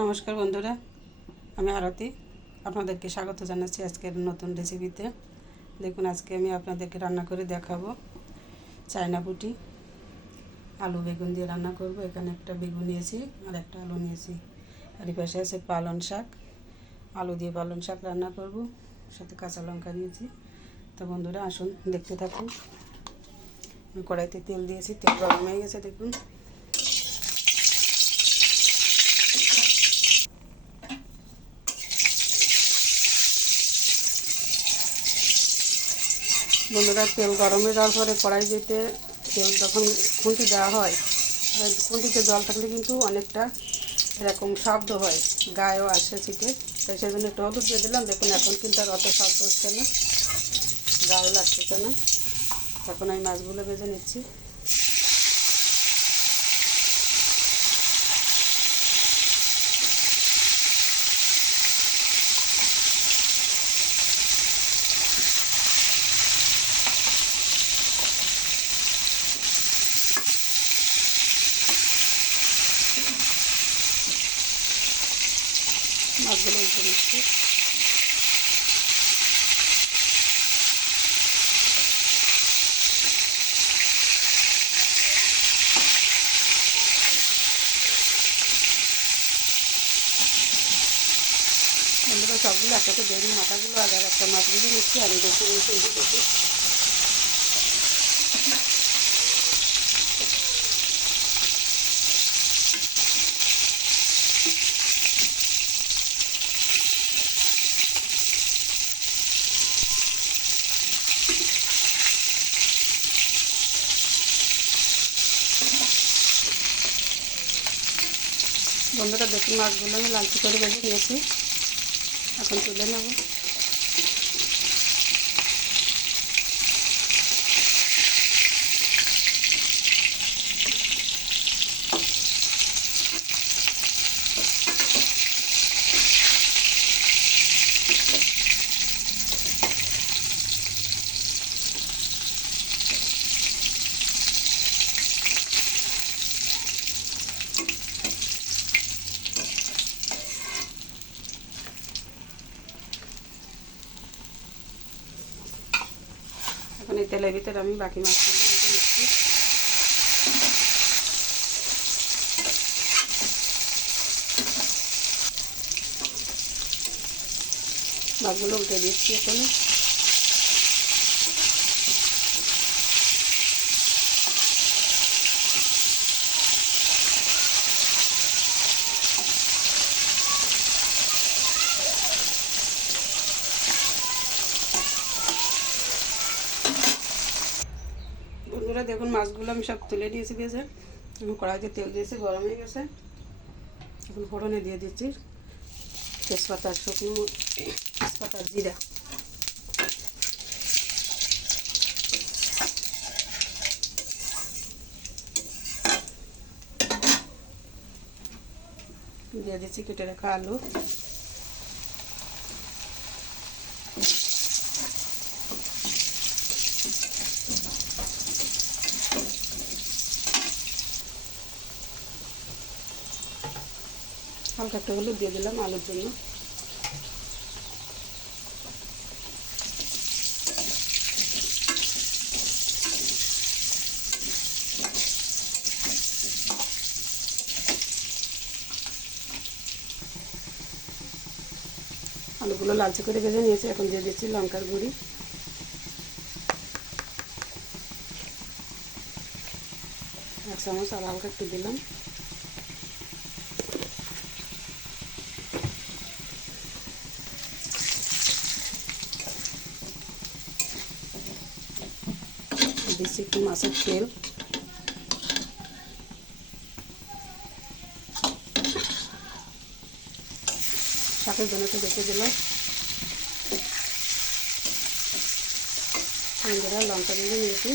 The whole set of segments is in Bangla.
নমস্কার বন্ধুরা, আমি আরতি। আপনাদেরকে স্বাগত জানাচ্ছি আজকের নতুন রেসিপিতে দেখুন, আজকে আমি আপনাদেরকে রান্না করে দেখাবো। চায়না পুটি, আলু বেগুন দিয়ে রান্না করব। এখানে একটা বেগুন নিয়েছি আর একটা আলু নিয়েছি। আর এই পাশে আছে পালন শাক। আলু দিয়ে পালন শাক রান্না করব। সাথে কাঁচা লঙ্কা নিয়েছি। তো বন্ধুরা, আসুন দেখতে থাকুন। কড়াইতে তেল দিয়েছি, তেল গরম হয়ে গেছে, দেখুন। বন্ধুরা, তেল গরমে দেওয়ার পরে কড়াই যেতে তেল যখন খুঁটি দেওয়া হয় খুঁটিতে জল থাকলে কিন্তু অনেকটা এরকম শব্দ হয়, গায়েও আসে ছিটে। তাই সেই জন্য একটু হলুদ দিয়ে দিলাম। দেখুন, এখন কিন্তু আর অত শব্দ হচ্ছে না, গায়েও লাগতেছে না। এখন আমি মাছগুলো বেজে নিচ্ছি। মাছগুলো উল্টে নিচ্ছি। সবগুলো একসাথে বেরিয়ে মাথাগুলো আর একটা মাছ ভেজে নিচ্ছি, আর এই দেখুন। দেখুন মাছগুলো আমি লালচি করে বেজে নিয়েছি। এখন তুলে নেব। এখন এই তেলের ভিতরে আমি বাকি মাছগুলো নিচ্ছি মাছগুলো উল্টে দিচ্ছি এখানে। বন্ধুরা দেখুন, মাছগুলো আমি সব তুলে নিয়েছি দিয়েছে এখন কড়াইতে তেল দিয়েছি, গরম হয়ে গেছে। এখন ফোড়নে দিয়ে দিচ্ছি তেজপাতা, শুকনো তেজপাতা, জিরা। দিয়ে দিচ্ছি কেটে রাখা আলু। হালকা একটা দিয়ে দিলাম আলুর জন্য। আলুগুলো লালচে করে ভেজে নিয়েছি, এখন দিয়ে দিচ্ছি লঙ্কার গুঁড়ি। এক চামচ আর হালকা একটু দিলাম। দিচ্ছি একটু মাছের তেল শাকের জন্য একটু দেখে দিলাম লঙ্কা দিয়ে নিয়েছি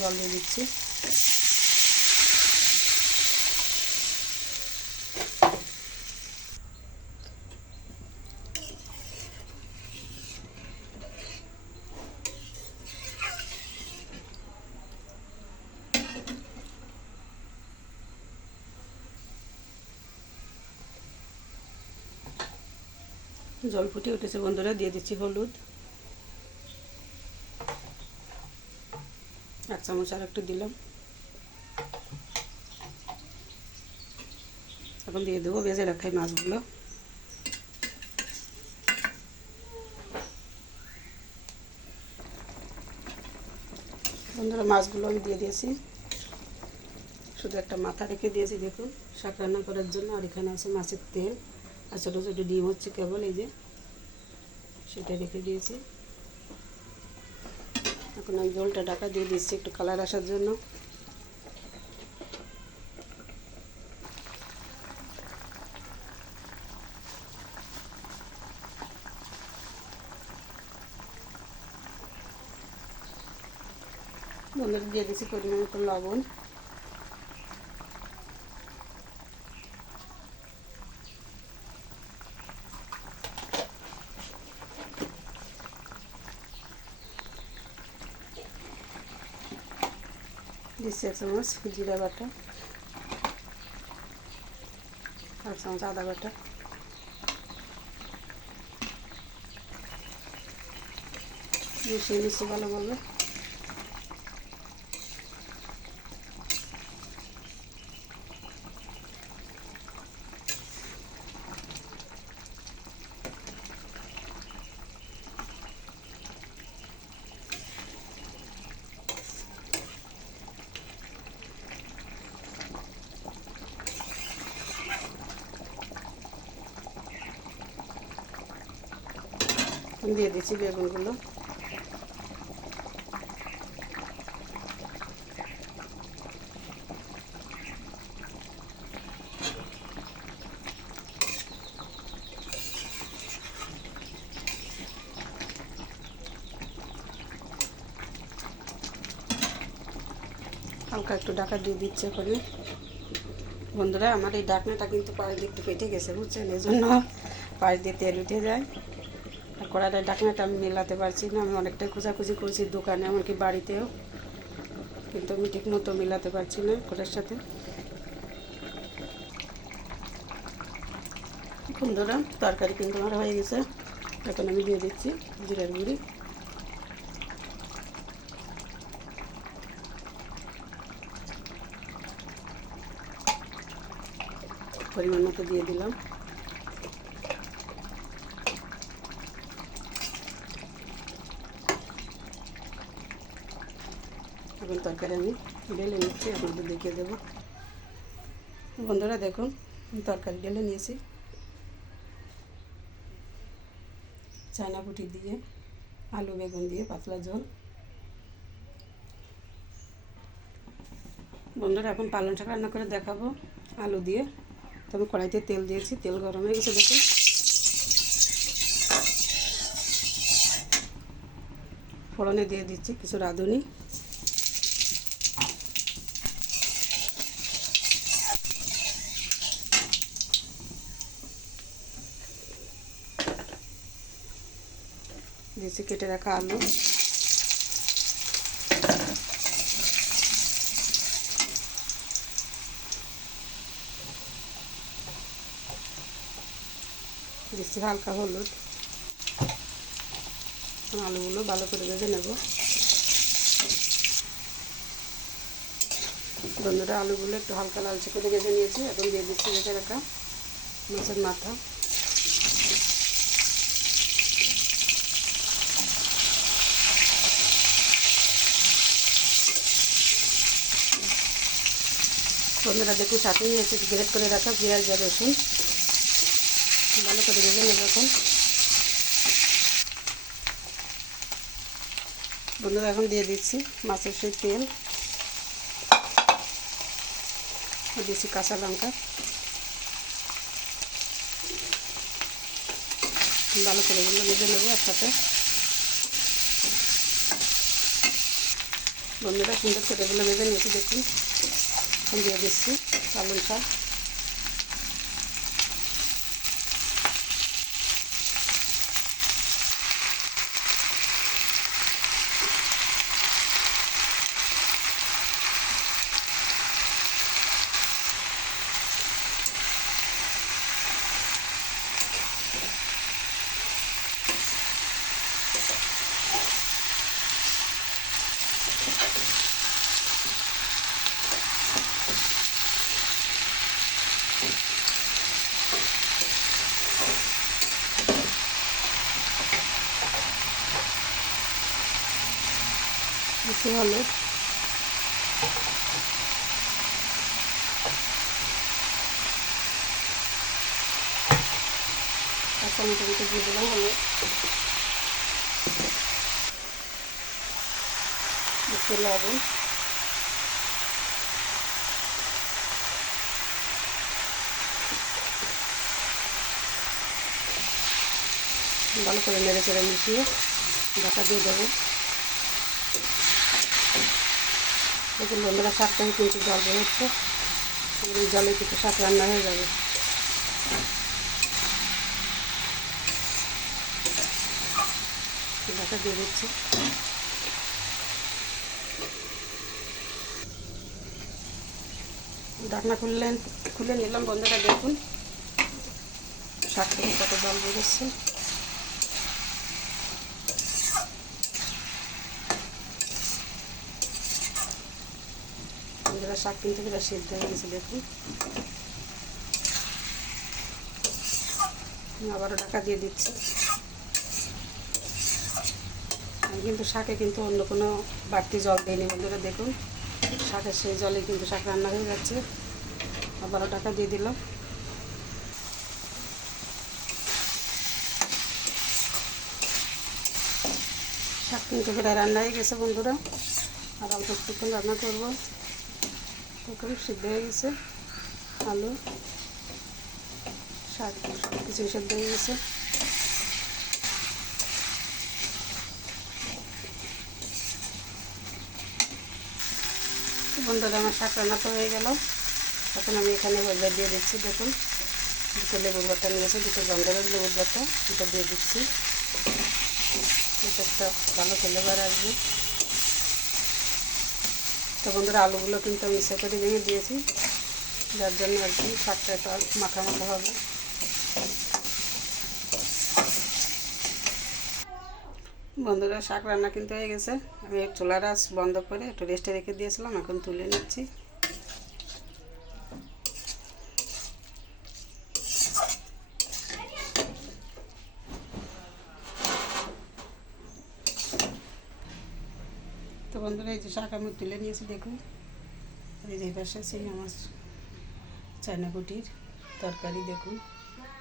জল দিয়ে দিচ্ছি। জল ফুটে উঠেছে বন্ধুরা, দিয়ে দিচ্ছি হলুদ। এক চামচ আর একটু দিলাম। এখন দিয়ে দেবো ভেজে রাখাই মাছগুলো। বন্ধুরা, মাছগুলো আমি দিয়ে দিয়েছি। শুধু একটা মাথা রেখে দিয়েছি, দেখুন, শাক রান্না করার জন্য, আর এখানে আছে মাছের তেল। আর ছোটো ছোটো ডিম হচ্ছে কেবল, এই যে সেটা রেখে দিয়েছি। এখন আমি জলটা ঢাকা দিয়ে দিচ্ছি একটু কালার আসার জন্য। বন্ধুরা দিয়ে দিচ্ছি পরিমাণ মতো লবণ। দিচ্ছি এক চামচ জিরা বাটা। এক চামচ আদা বাটা। মিশিয়ে নিচ্ছি ভালোভাবে দিয়ে দিচ্ছি বেগুনগুলো। হালকা একটু ডাকা দিয়ে দিচ্ছে ওখানে বন্ধুরা, আমার এই ডাকনাটা কিন্তু পাশ একটু কেটে গেছে, বুঝছেন? এই জন্য পাশ দিয়ে তেল উঠে যায়। কড়াটা ডাকনাটা আমি মেলাতে পারছি না। আমি অনেকটাই খোঁজাখুঁজি করছি দোকানে, এমনকি বাড়িতেও। কিন্তু আমি ঠিক মতো মেলাতে পারছি না কড়ার সাথে। বন্ধুরা, তরকারি কিন্তু আমার হয়ে গেছে। এখন আমি দিয়ে দিচ্ছি জিরার গুঁড়ি। পরিমাণ মতো দিয়ে দিলাম। এখন তরকারি আমি ঢেলে নিচ্ছি আপনাদের দেখিয়ে দেবো। বন্ধুরা, দেখুন, তরকারি ঢেলে নিয়েছি। চায়না পুটি দিয়ে, আলু বেগুন দিয়ে, পাতলা জল বন্ধুরা, এখন পালং শাক রান্না করে দেখাবো আলু দিয়ে। তবে কড়াইতে তেল দিয়েছি, তেল গরম হয়ে গেছে, দেখুন। ফোড়নে দিয়ে দিচ্ছি কিছু রাঁধুনি। দিয়েছি কেটে রাখা আলু। দিচ্ছি হালকা হলুদ। আলুগুলো ভালো করে ভেজে নেব। বন্ধুরা, আলুগুলো একটু হালকা লালচে করে ভেজে নিয়েছি। এখন দিয়ে দিচ্ছি ভেজে রাখা মাছের মাথা। বন্ধুরা দেখুন সাথে নিয়েছি গ্রেট করে রাখা পেঁয়াজ আর রসুন ভালো করে ভেজে নেব এখন। বন্ধুরা, এখন দিয়ে দিচ্ছি মাছের সেই তেল। দিচ্ছি কাঁচা লঙ্কা। ভালো করে এগুলো ভেজে নেব একসাথে। বন্ধুরা, সুন্দর করে এগুলো ভেজে নিয়েছি, দেখুন। এখন দিয়ে দিচ্ছি পালং শাক দিচ্ছি হলুদ এক দিয়ে দিলাম ভালো করে নেড়ে চেড়ে মিশিয়ে ঢাকা দিয়ে দেবো। দেখুন বন্ধুরা শাকটা কিন্তু জল বেরোচ্ছে এই জলে কিন্তু শাক রান্না হয়ে যাবে। ঢাকা দিয়ে দিচ্ছি। ঢাকনা খুললেন, খুলে নিলাম বন্ধুরা দেখুন। শাক থেকে কত জল বেরোচ্ছে বন্ধুরা শাক কিন্তু পুরো সিদ্ধ হয়ে গেছে দেখুন। আবারও ঢাকা দিয়ে দিচ্ছি। আমি কিন্তু শাকে কিন্তু অন্য কোনো বাড়তি জল দিইনি বন্ধুরা, দেখুন। শাকের সেই জলে কিন্তু শাক রান্না হয়ে যাচ্ছে। আবারও ঢাকা দিয়ে দিলাম। শাক কিন্তু প্রায় রান্না হয়ে গেছে বন্ধুরা। আর অল্প একটুক্ষণ রান্না করব। দেখুন সিদ্ধ হয়ে গেছে, আলু, শাক কিছু সিদ্ধ হয়ে গেছে। বন্ধুরা, আমার শাক রান্না তো হয়ে গেল। এখন আমি এখানে বাজার দিয়ে দিচ্ছি, দেখুন। দুটো লেবুর বাটা নিয়েছে দুটো গন্ডারের লেবুর বাটা, দুটো দিয়ে দিচ্ছি। এটা একটা ভালো ফ্লেভার আসবে। তো বন্ধুরা, আলুগুলো কিন্তু আমি ইচ্ছে করে ভেঙে দিয়েছি। যার জন্য আর কি শাকটা একটু মাখা মাখা হবে। বন্ধুরা, শাক রান্না কিন্তু হয়ে গেছে। আমি চুলার আঁচ বন্ধ করে একটু রেস্টে রেখে দিয়েছিলাম, এখন তুলে নিচ্ছি। বন্ধুরা, এই যে শাক আমি তুলে নিয়েছি, দেখুন। এই যে পাশে সেই আমার চায়না কুটির তরকারি, দেখুন।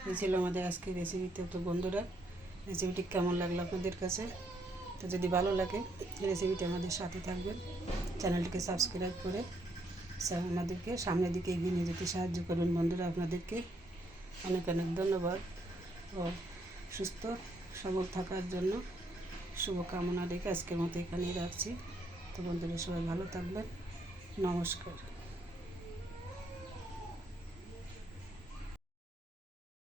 এই ছিল আমাদের আজকের রেসিপিতে তো বন্ধুরা রেসিপিটি কেমন লাগল আপনাদের কাছে? তো যদি ভালো লাগে রেসিপিটি আমাদের সাথে থাকবেন। চ্যানেলটিকে সাবস্ক্রাইব করে আমাদেরকে সামনের দিকে এগিয়ে নিয়ে যেতে সাহায্য করবেন। বন্ধুরা, আপনাদেরকে অনেক অনেক ধন্যবাদ ও সুস্থ, সবল থাকার জন্য শুভকামনা রেখে আজকের মতো এখানেই রাখছি। বন্ধুরা সবাই ভালো থাকবেন। নমস্কার।